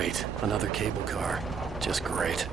Great. Another cable car. Just great.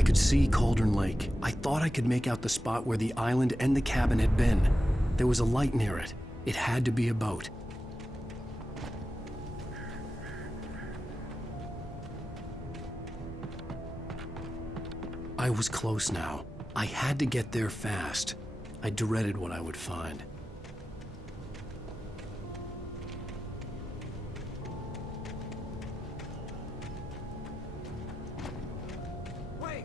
I could see Cauldron Lake. I thought I could make out the spot where the island and the cabin had been. There was a light near it. It had to be a boat. I was close now. I had to get there fast. I dreaded what I would find. Wait!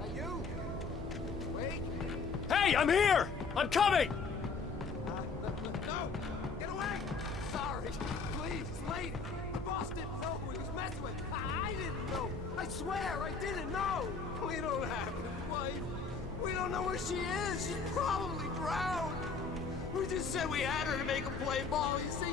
Are you? Wait! Hey, I'm here! I'm coming! No! Get away! Sorry. Please, lady. The boss didn't know who he was messing with. I didn't know. I swear I didn't know. We don't have his wife. We don't know where she is. She's probably drowned. We just said we had her to make a play ball. You see?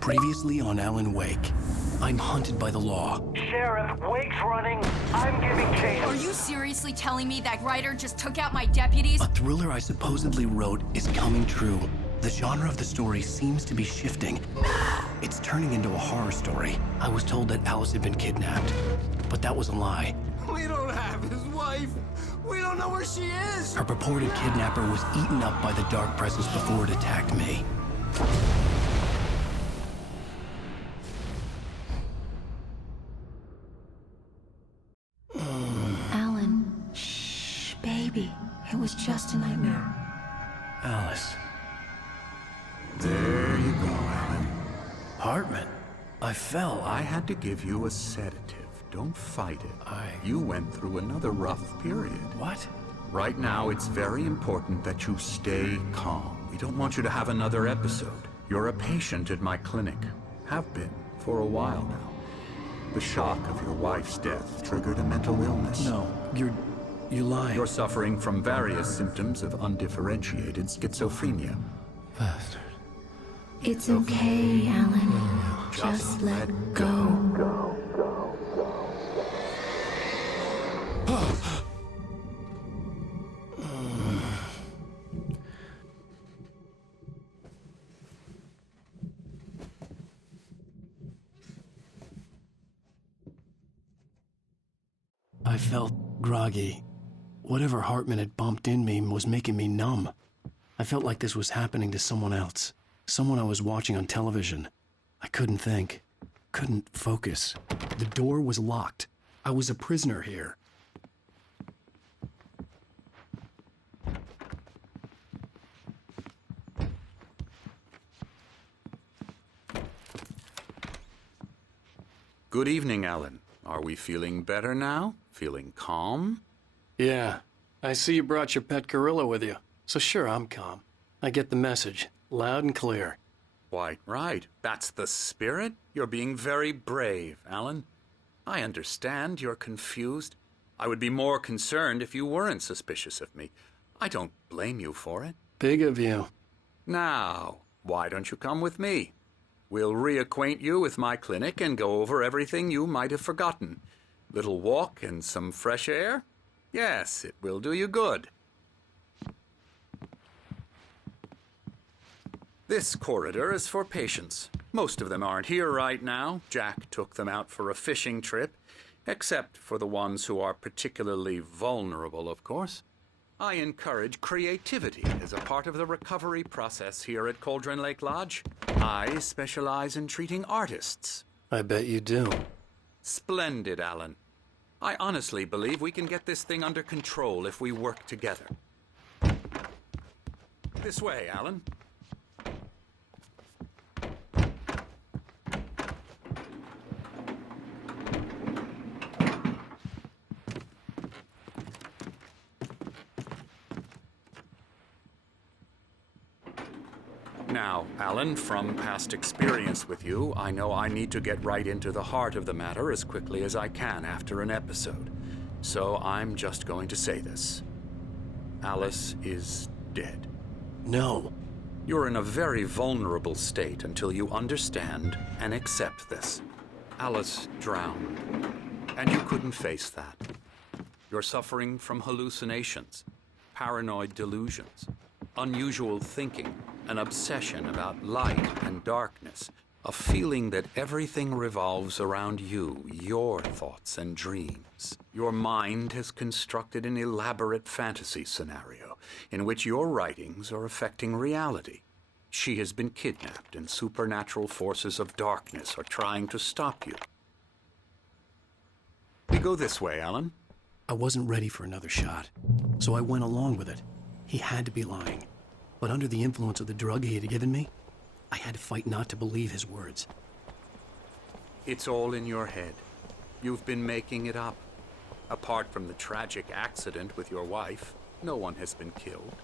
Previously on Alan Wake, I'm hunted by the law. Sheriff, Wake's running. I'm giving chase. Are you seriously telling me that writer just took out my deputies? A thriller I supposedly wrote is coming true. The genre of the story seems to be shifting. It's turning into a horror story. I was told that Alice had been kidnapped, but that was a lie. We don't have his wife. We don't know where she is. Her purported kidnapper was eaten up by the dark presence before it attacked me. Alan, shh, baby. It was just a nightmare. Alice. There you go, Alan. Hartman. I fell. I had to give you a sedative. Don't fight it. I- You went through another rough period. What? Right now, it's very important that you stay calm. We don't want you to have another episode. You're a patient at my clinic. Have been for a while now. The shock of your wife's death triggered a mental illness. No, you're lying. You're suffering from various symptoms of undifferentiated schizophrenia. Bastard. It's okay, Alan. Just let go. I felt groggy. Whatever Hartman had bumped in me was making me numb. I felt like this was happening to someone else. Someone I was watching on television. I couldn't think. Couldn't focus. The door was locked. I was a prisoner here. Good evening, Alan. Are we feeling better now? Feeling calm? Yeah. I see you brought your pet gorilla with you. So sure, I'm calm. I get the message. Loud and clear. Quite right. That's the spirit. You're being very brave, Alan. I understand you're confused. I would be more concerned if you weren't suspicious of me. I don't blame you for it. Big of you. Now, why don't you come with me? We'll reacquaint you with my clinic and go over everything you might have forgotten. Little walk and some fresh air? Yes, it will do you good. This corridor is for patients. Most of them aren't here right now. Jack took them out for a fishing trip, except for the ones who are particularly vulnerable, of course. I encourage creativity as a part of the recovery process here at Cauldron Lake Lodge. I specialize in treating artists. I bet you do. Splendid, Alan. I honestly believe we can get this thing under control if we work together. This way, Alan. Now, Alan, from past experience with you, I know I need to get right into the heart of the matter as quickly as I can after an episode. So I'm just going to say this. Alice is dead. No. You're in a very vulnerable state until you understand and accept this. Alice drowned, and you couldn't face that. You're suffering from hallucinations, paranoid delusions, unusual thinking, an obsession about light and darkness, a feeling that everything revolves around you, your thoughts and dreams. Your mind has constructed an elaborate fantasy scenario in which your writings are affecting reality. She has been kidnapped and supernatural forces of darkness are trying to stop you. We go this way, Alan. I wasn't ready for another shot, so I went along with it. He had to be lying. But under the influence of the drug he had given me, I had to fight not to believe his words. It's all in your head. You've been making it up. Apart from the tragic accident with your wife, no one has been killed.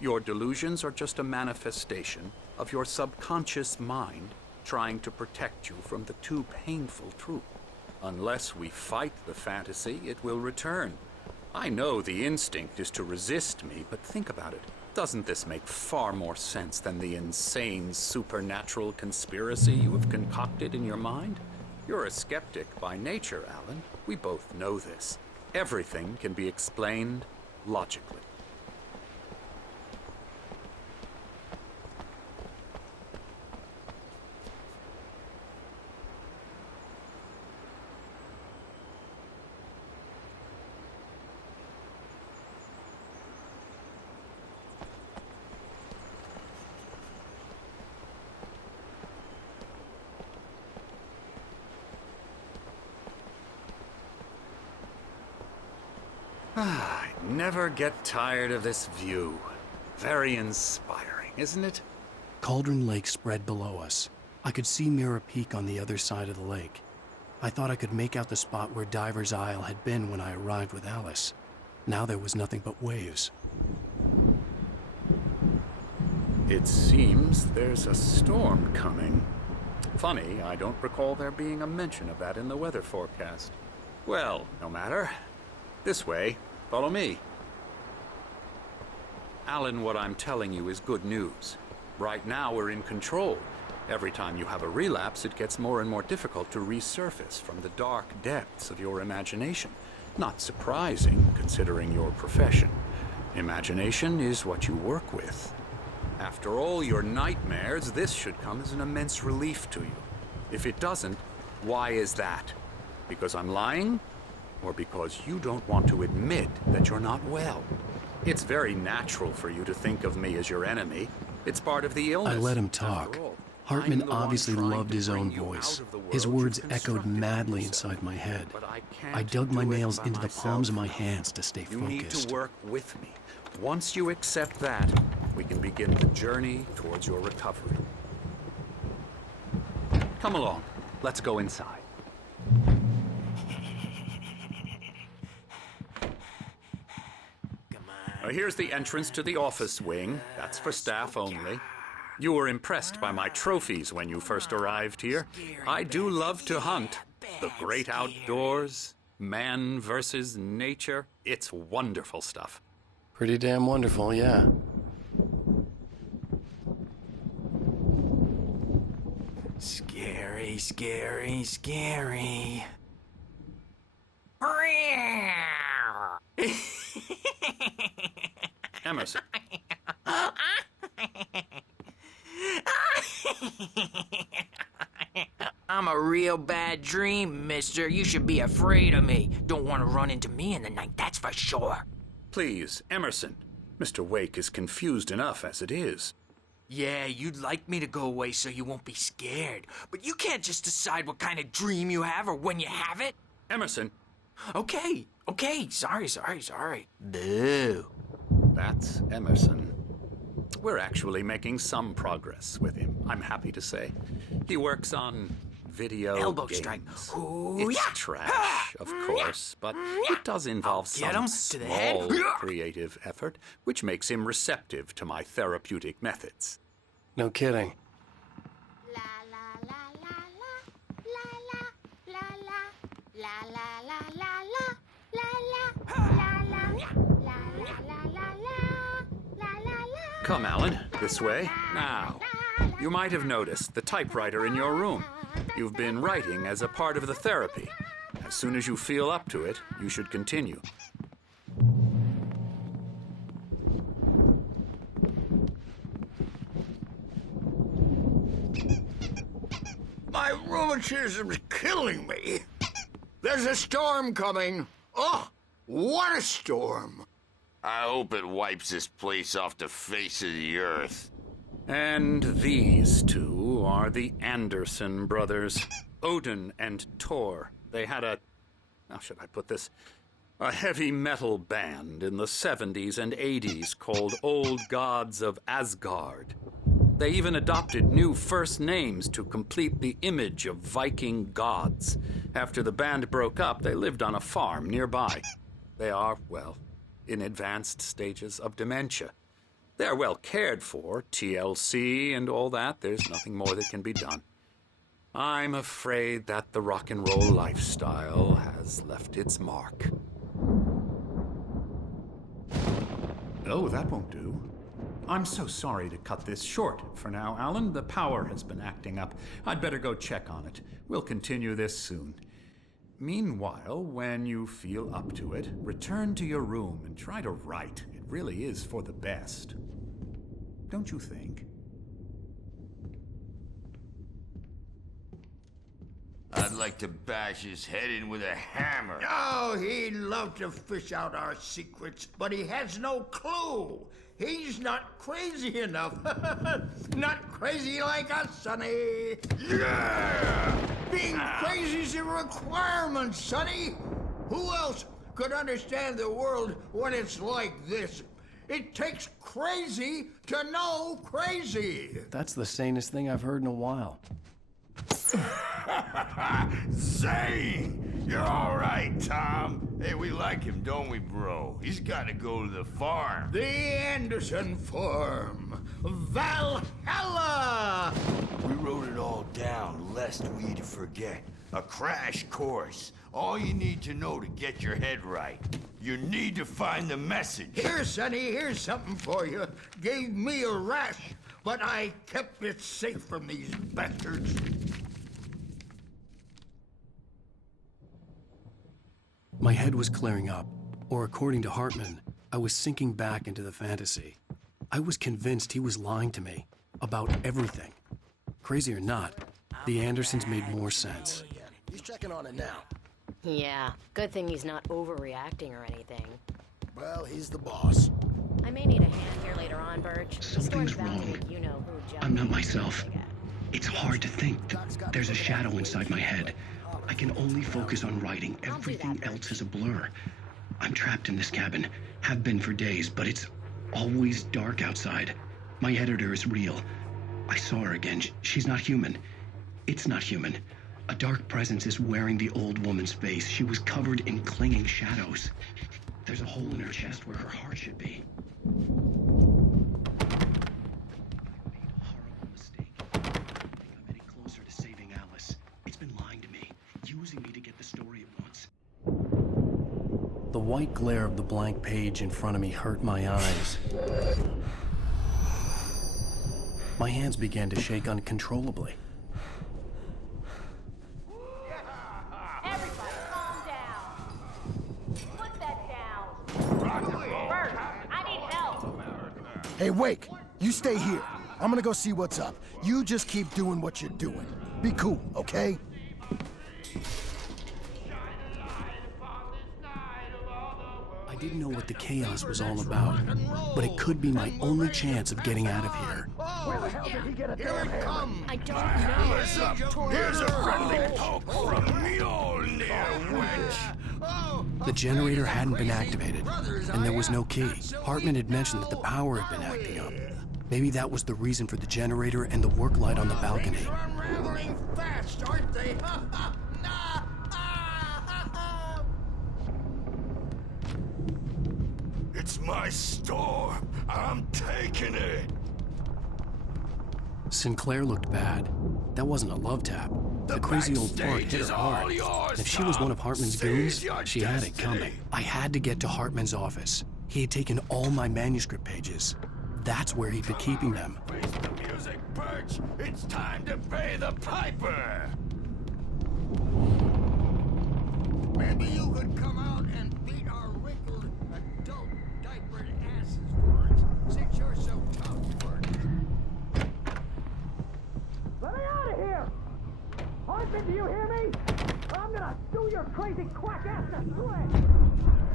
Your delusions are just a manifestation of your subconscious mind trying to protect you from the too painful truth. Unless we fight the fantasy, it will return. I know the instinct is to resist me, but think about it. Doesn't this make far more sense than the insane supernatural conspiracy you have concocted in your mind? You're a skeptic by nature, Alan. We both know this. Everything can be explained logically. I never get tired of this view. Very inspiring, isn't it? Cauldron Lake spread below us. I could see Mirror Peak on the other side of the lake. I thought I could make out the spot where Diver's Isle had been when I arrived with Alice. Now there was nothing but waves. It seems there's a storm coming. Funny, I don't recall there being a mention of that in the weather forecast. Well, no matter. This way. Follow me. Alan, what I'm telling you is good news. Right now, we're in control. Every time you have a relapse, it gets more and more difficult to resurface from the dark depths of your imagination. Not surprising, considering your profession. Imagination is what you work with. After all your nightmares, this should come as an immense relief to you. If it doesn't, why is that? Because I'm lying? Or because you don't want to admit that you're not well? It's very natural for you to think of me as your enemy. It's part of the illness. I let him talk. Hartman obviously loved his own voice. His words echoed madly inside my head. I dug my nails into the palms of my hands to stay You need focused. to work with me. Once you accept that, we can begin the journey towards your recovery. Come along. Let's go inside. Now, here's the entrance to the office wing. That's for staff only. You were impressed by my trophies when you first arrived here. I do love to hunt. The great outdoors, man versus nature. It's wonderful stuff. Pretty damn wonderful, yeah. Scary, scary, scary. Emerson. I'm a real bad dream, mister. You should be afraid of me. Don't want to run into me in the night, that's for sure. Please, Emerson. Mr. Wake is confused enough as it is. Yeah, you'd like me to go away so you won't be scared. But you can't just decide what kind of dream you have or when you have it. Emerson. Okay. Sorry. Boo. That's Emerson. We're actually making some progress with him, I'm happy to say. He works on video Elbow games. strike. Ooh, It's yeah. trash, of course, but it does involve Get some him to the head. small creative effort, which makes him receptive to my therapeutic methods. No kidding. La la la la la la la la la la la Come, Alan, this way. Now, you might have noticed the typewriter in your room. You've been writing as a part of the therapy. As soon as you feel up to it, you should continue. My rheumatism's killing me. There's a storm coming. Oh, what a storm. I hope it wipes this place off the face of the earth. And these two are the Anderson brothers, Odin and Thor. They had how should I put this? A heavy metal band in the 70s and 80s called Old Gods of Asgard. They even adopted new first names to complete the image of Viking gods. After the band broke up, they lived on a farm nearby. They are, well, in advanced stages of dementia. They're well cared for, TLC and all that. There's nothing more that can be done. I'm afraid that the rock and roll lifestyle has left its mark. Oh, that won't do. I'm so sorry to cut this short for now, Alan. The power has been acting up. I'd better go check on it. We'll continue this soon. Meanwhile, when you feel up to it, return to your room and try to write. It really is for the best. Don't you think? I'd like to bash his head in with a hammer. Oh, he'd love to fish out our secrets, but he has no clue. He's not crazy enough. Not crazy like us, Sonny. Yeah! Being crazy's a requirement, Sonny. Who else could understand the world when it's like this? It takes crazy to know crazy. That's the sanest thing I've heard in a while. Zane! You're all right, Tom. Hey, we like him, don't we, bro? He's got to go to the farm. The Anderson Farm. Valhalla! We wrote it all down, lest we forget. A crash course. All you need to know to get your head right. You need to find the message. Here, Sonny, here's something for you. Gave me a rash, but I kept it safe from these bastards. My head was clearing up, or according to Hartman, I was sinking back into the fantasy. I was convinced he was lying to me about everything. Crazy or not, the Andersons made more sense. He's checking on it now. Yeah, good thing he's not overreacting or anything. Well, he's the boss. I may need a hand here later on, Birch. Something's wrong. You know who I'm not myself. It's hard to think. There's a shadow inside my head. I can only focus on writing. Everything else is a blur. I'm trapped in this cabin. Have been for days, but it's always dark outside. My editor is real. I saw her again. She's not human. It's not human. A dark presence is wearing the old woman's face. She was covered in clinging shadows. There's a hole in her chest where her heart should be. I made a horrible mistake. I think I'm heading closer to saving Alice. It's been lying to me, using me to get the story it wants. The white glare of the blank page in front of me hurt my eyes. My hands began to shake uncontrollably. Everybody, calm down. Put that down. Birch, I need help. Hey, Wake, you stay here. I'm gonna go see what's up. You just keep doing what you're doing. Be cool, okay? I didn't know what the chaos was all about, but it could be my only chance of getting out of here. Where the hell did he get a damn hammer? I don't know. Here's a friendly poke from Mjolnir, wench. The generator hadn't been activated, and there was no key. Hartman had mentioned that the power had been acting up. Maybe that was the reason for the generator and the work light on the balcony. They're unraveling fast, aren't they? It's my store. I'm taking it. Sinclair looked bad. That wasn't a love tap. The crazy old fart hit her hard. And if she was one of Hartman's goons, she had it coming. I had to get to Hartman's office. He had taken all my manuscript pages. That's where he'd been keeping them. Face the music, Perch. It's time to pay the piper. Maybe you could come out and beat our wrinkled adult diapered asses for it, since you're so tough, Bert. Let me out of here! Hartman, do you hear me? I'm gonna do your crazy quack ass to shreds!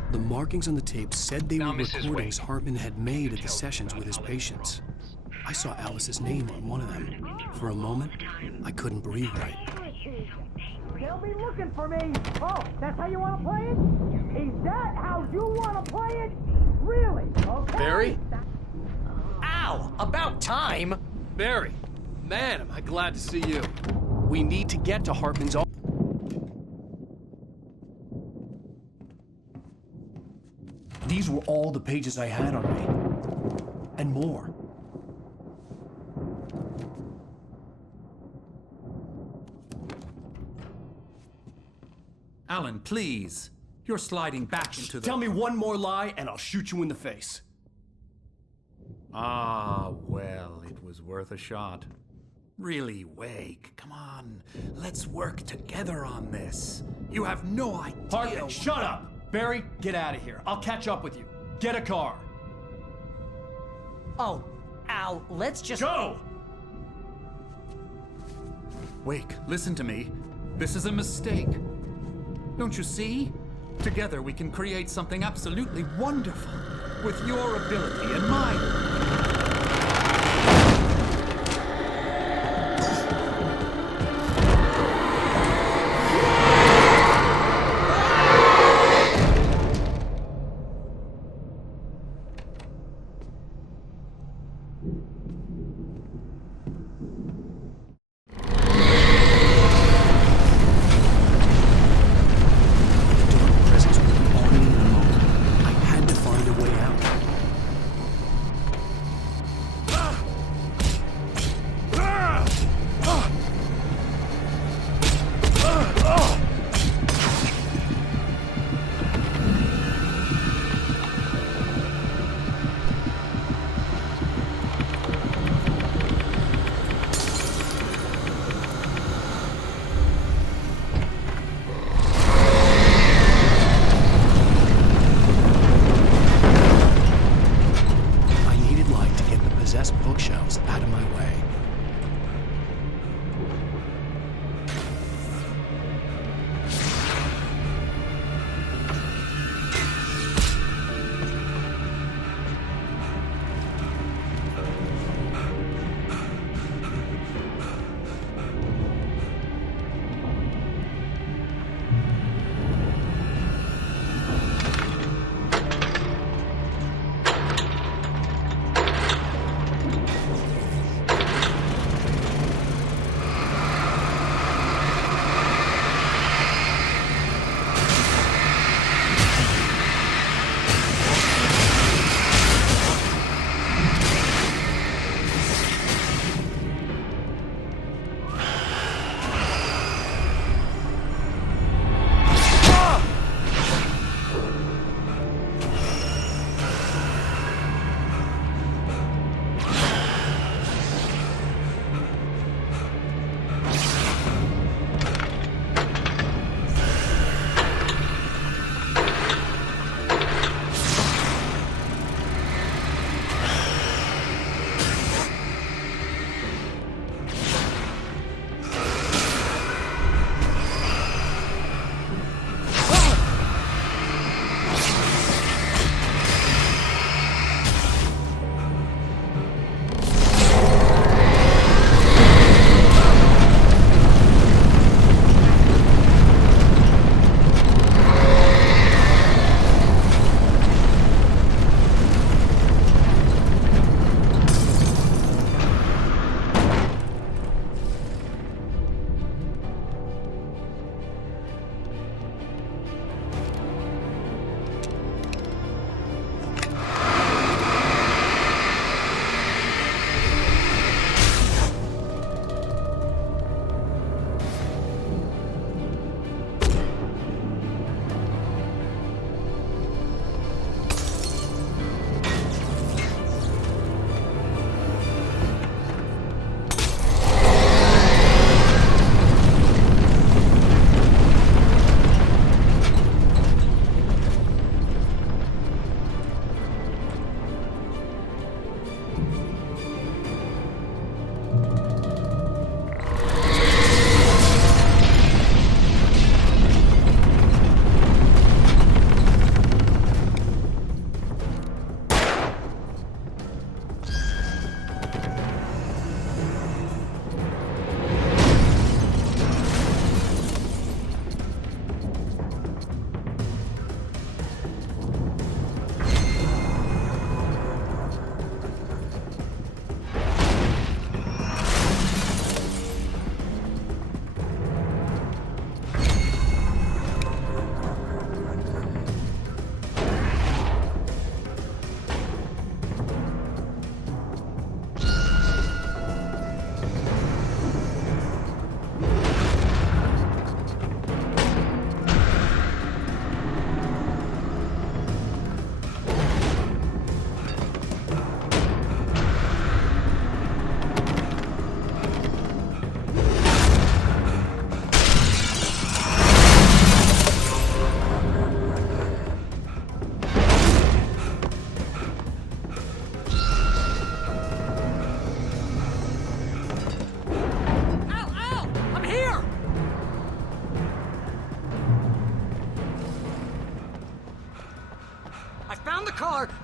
The markings on the tape said they were recordings Hartman had made at the sessions with his patients. I saw Alice's name on one of them. For a moment, I couldn't breathe right. They'll be looking for me! Oh, that's how you want to play it? Is that how you want to play it? Really? Okay. Barry? Ow! About time! Barry, man, am I glad to see you. We need to get to Hartman's office. These were all the pages I had on me. And more. Alan, please. You're sliding back into the... Tell me one more lie and I'll shoot you in the face. Ah, well, it was worth a shot. Really, Wake, come on. Let's work together on this. You have no idea... Hartman, shut up! Barry, get out of here. I'll catch up with you. Get a car. Oh, Al, let's just... Go! Wake, listen to me. This is a mistake. Don't you see? Together we can create something absolutely wonderful. With your ability and mine. bookshelves out of my way.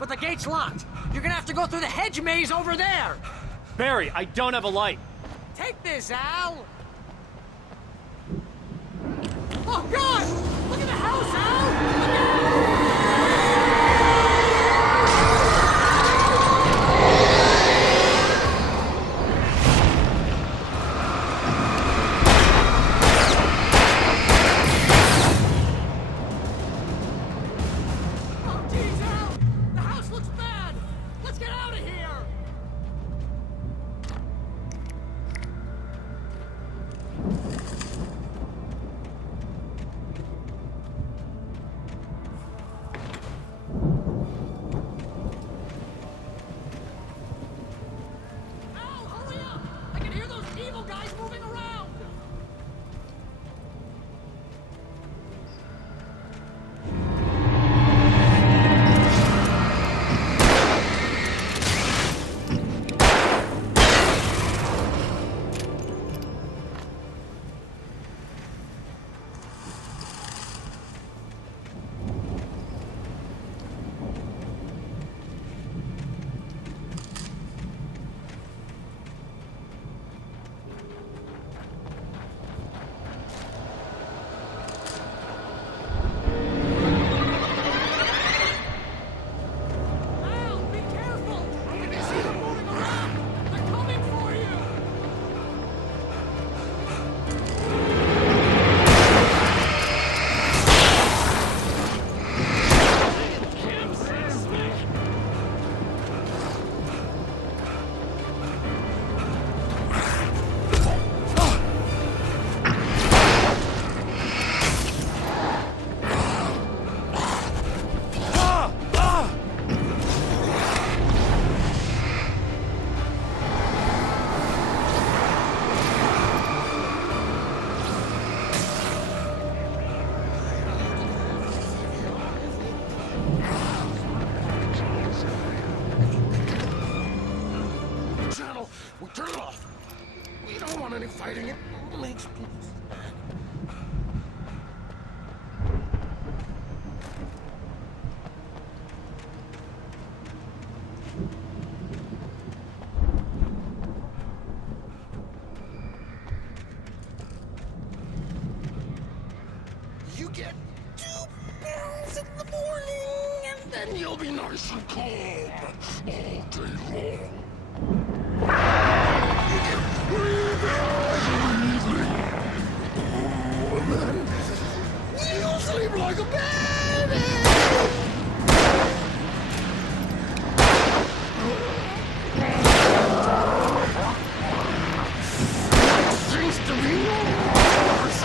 but the gate's locked. You're gonna have to go through the hedge maze over there. Barry, I don't have a light. Take this, Al. Oh, God! Look at the house, Al! Oh, geez, Al! The house looks bad! Let's get out of here! Al, hurry up! I can hear those evil guys moving around! Al, be careful! I can see them moving around! They're coming for you! Channel, we turn it off. We don't want any fighting. It makes people sad. You get 2 pills in the morning, and then you'll be nice and calm all day long. You get 3 pills in the evening. Oh, and then you'll sleep like a baby. Seems to be yours.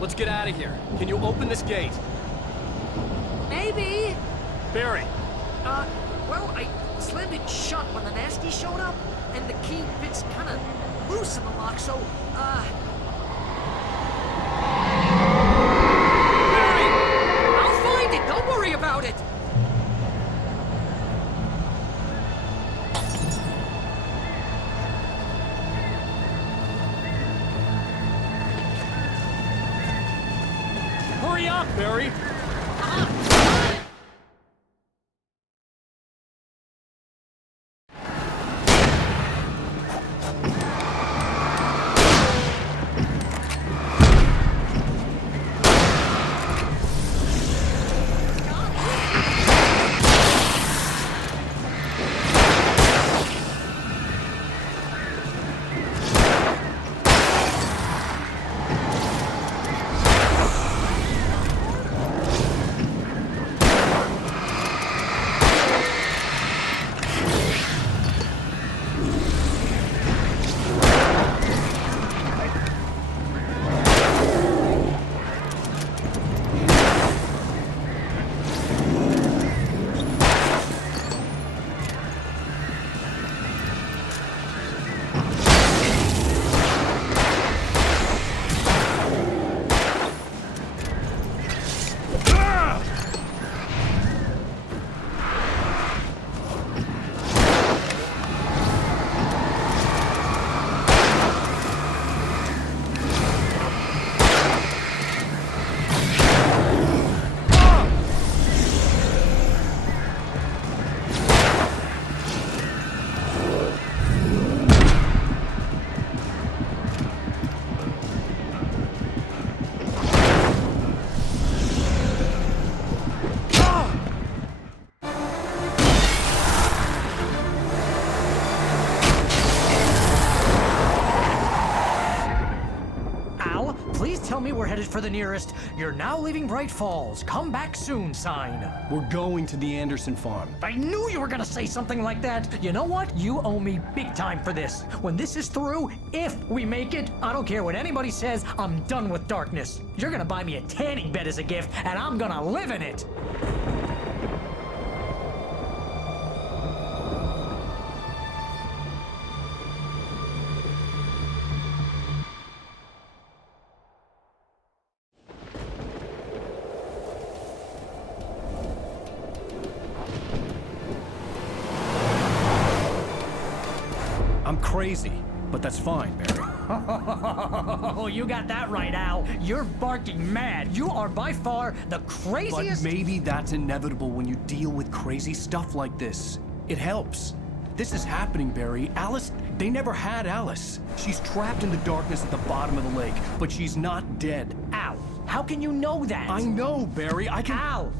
let's get out of here. Can you open this gate? Maybe. Barry! Well, I slammed it shut when the nasty showed up, and the key fits kind of loose in the lock, so, Barry! I'll find it, don't worry about it! Hurry up, Barry! Tell me we're headed for the nearest "You're now leaving Bright Falls. Come back soon" sign. We're going to the Anderson farm. I knew you were gonna say something like that. You know what? You owe me big time for this. When this is through, if we make it, I don't care what anybody says, I'm done with darkness. You're gonna buy me a tanning bed as a gift, and I'm gonna live in it. I'm crazy, but that's fine, Barry. Oh, you got that right, Al. You're barking mad. You are by far the craziest— But maybe that's inevitable when you deal with crazy stuff like this. It helps. This is happening, Barry. Alice, they never had Alice. She's trapped in the darkness at the bottom of the lake, but she's not dead. Al, how can you know that? I know, Barry. I can— Al,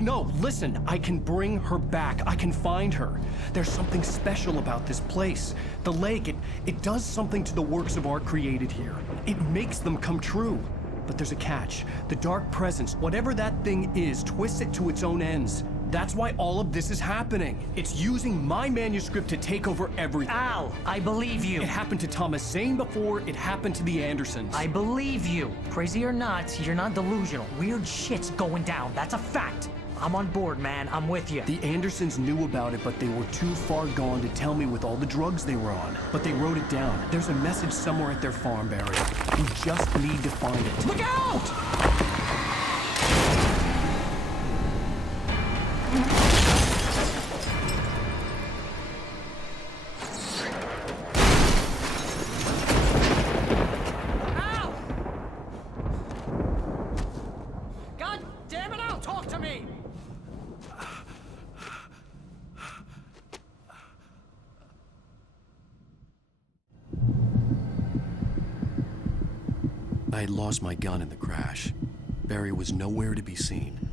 No, listen. I can bring her back. I can find her. There's something special about this place. The lake, it does something to the works of art created here. It makes them come true. But there's a catch. The dark presence, whatever that thing is, twists it to its own ends. That's why all of this is happening. It's using my manuscript to take over everything. Al, I believe you. It happened to Thomas Zane before, it happened to the Andersons. I believe you. Crazy or not, you're not delusional. Weird shit's going down. That's a fact. I'm on board, man. I'm with you. The Andersons knew about it, but they were too far gone to tell me with all the drugs they were on. But they wrote it down. There's a message somewhere at their farm, Barry. We just need to find it. Look out! I had lost my gun in the crash. Barry was nowhere to be seen.